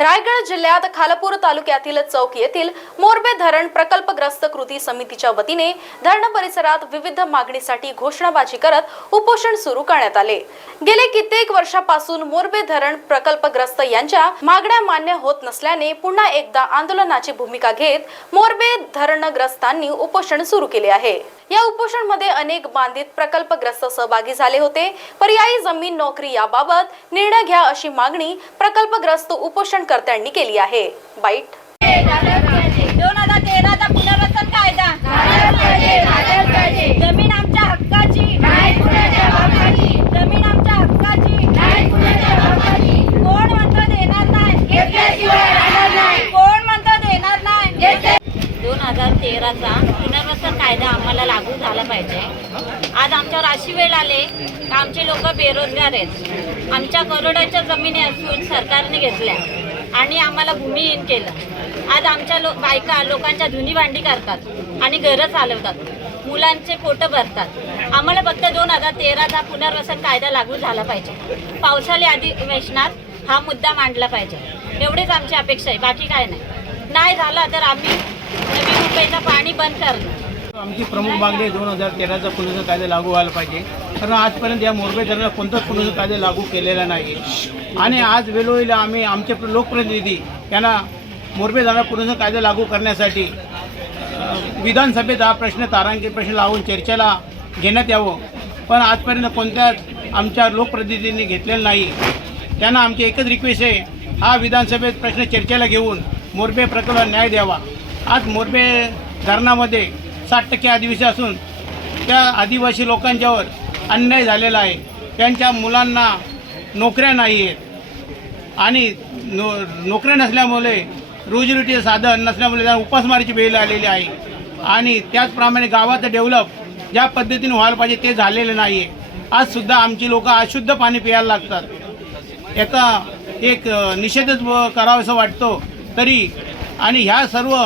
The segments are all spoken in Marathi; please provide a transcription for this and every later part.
रायगड जिल्ह्यात खालापूर तालुक्यातील चौक येथील मोरबे धरण प्रकल्पग्रस्त कृती समितीच्या वतीने धरण परिसरात विविध मागणीसाठी घोषणाबाजी करत उपोषण सुरू करण्यात आले गेले कित्येक वर्षापासून मोरबे धरण प्रकल्पग्रस्त यांच्या मागण्या मान्य होत नसल्याने पुन्हा एकदा आंदोलनाची भूमिका घेत मोरबे धरणग्रस्तांनी उपोषण सुरू केले आहे या उपोषण मध्ये अनेक बांधित प्रकल्पग्रस्त सहभागी झाले होते पर्यायी जमीन नोकरी याबाबत निर्णय घ्या अशी मागणी प्रकल्पग्रस्त उपोषणकर्त्यांनी केली आहे बाईट तेराचा पुनर्वसन कायदा आम्हाला लागू झाला पाहिजे आज आमच्यावर अशी वेळ आले की आमचे लोक बेरोजगार आहेत आमच्या करोडाच्या जमिनी असून सरकारने घेतल्या आणि आम्हाला भूमिहीन केलं आज आमच्या लो बायका लोकांच्या धुनी भांडी करतात आणि घरं चालवतात मुलांचे पोट भरतात आम्हाला फक्त दोन हजार तेराचा पुनर्वसन कायदा लागू झाला पाहिजे पावसाळी अधिवेशनात हा मुद्दा मांडला पाहिजे एवढीच आमची अपेक्षा आहे बाकी काय नाही नाही झालं तर आम्ही पाणी आमची प्रमुख मागणी दोन हजार तेराचा पुलिस कायदा लागू व्हायला पाहिजे कारण आजपर्यंत या मोरबे मोरबेदाराला कोणताच पुण्याचा कायदा लागू केलेला नाही आणि आज वेळोवेळीला आम्ही आमचे लोकप्रतिनिधी यांना धरणं पुण्याचा कायदा लागू करण्यासाठी विधानसभेत हा प्रश्न तारांकित प्रश्न लावून चर्चेला घेण्यात यावं पण आजपर्यंत कोणत्याच आमच्या लोकप्रतिनिधींनी घेतलेलं नाही त्यांना आमची एकच रिक्वेस्ट आहे हा विधानसभेत प्रश्न चर्चेला घेऊन मोरबे प्रकरण न्याय द्यावा आज मोरबे धरणामध्ये साठ टक्के आदिवासी असून त्या आदिवासी लोकांच्यावर अन्याय झालेला आहे त्यांच्या मुलांना नोकऱ्या नाही आहेत आणि नो नोकऱ्या नसल्यामुळे रोजीरोटीचं साधन नसल्यामुळे त्यांना उपासमारीची वेळ आलेली आहे आणि त्याचप्रमाणे गावाचं डेव्हलप ज्या पद्धतीने व्हायला पाहिजे ते झालेलं नाही आहे आजसुद्धा आमची लोकं अशुद्ध पाणी प्यायला लागतात याचा एक निषेधच असं वाटतो तरी आणि ह्या सर्व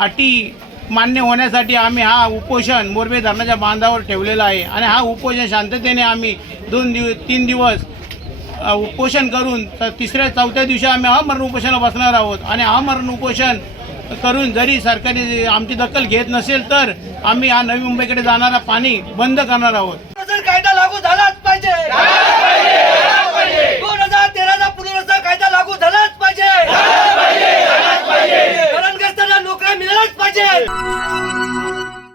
अटी मान्य होण्यासाठी आम्ही हा उपोषण मोरबे धरणाच्या बांधावर ठेवलेला आहे आणि हा उपोषण शांततेने आम्ही दोन दिव तीन दिवस उपोषण करून तर तिसऱ्या चौथ्या दिवशी आम्ही अमरण उपोषण बसणार आहोत आणि अमरण उपोषण करून जरी सरकारने आमची दखल घेत नसेल तर आम्ही हा नवी मुंबईकडे जाणारा पाणी बंद करणार आहोत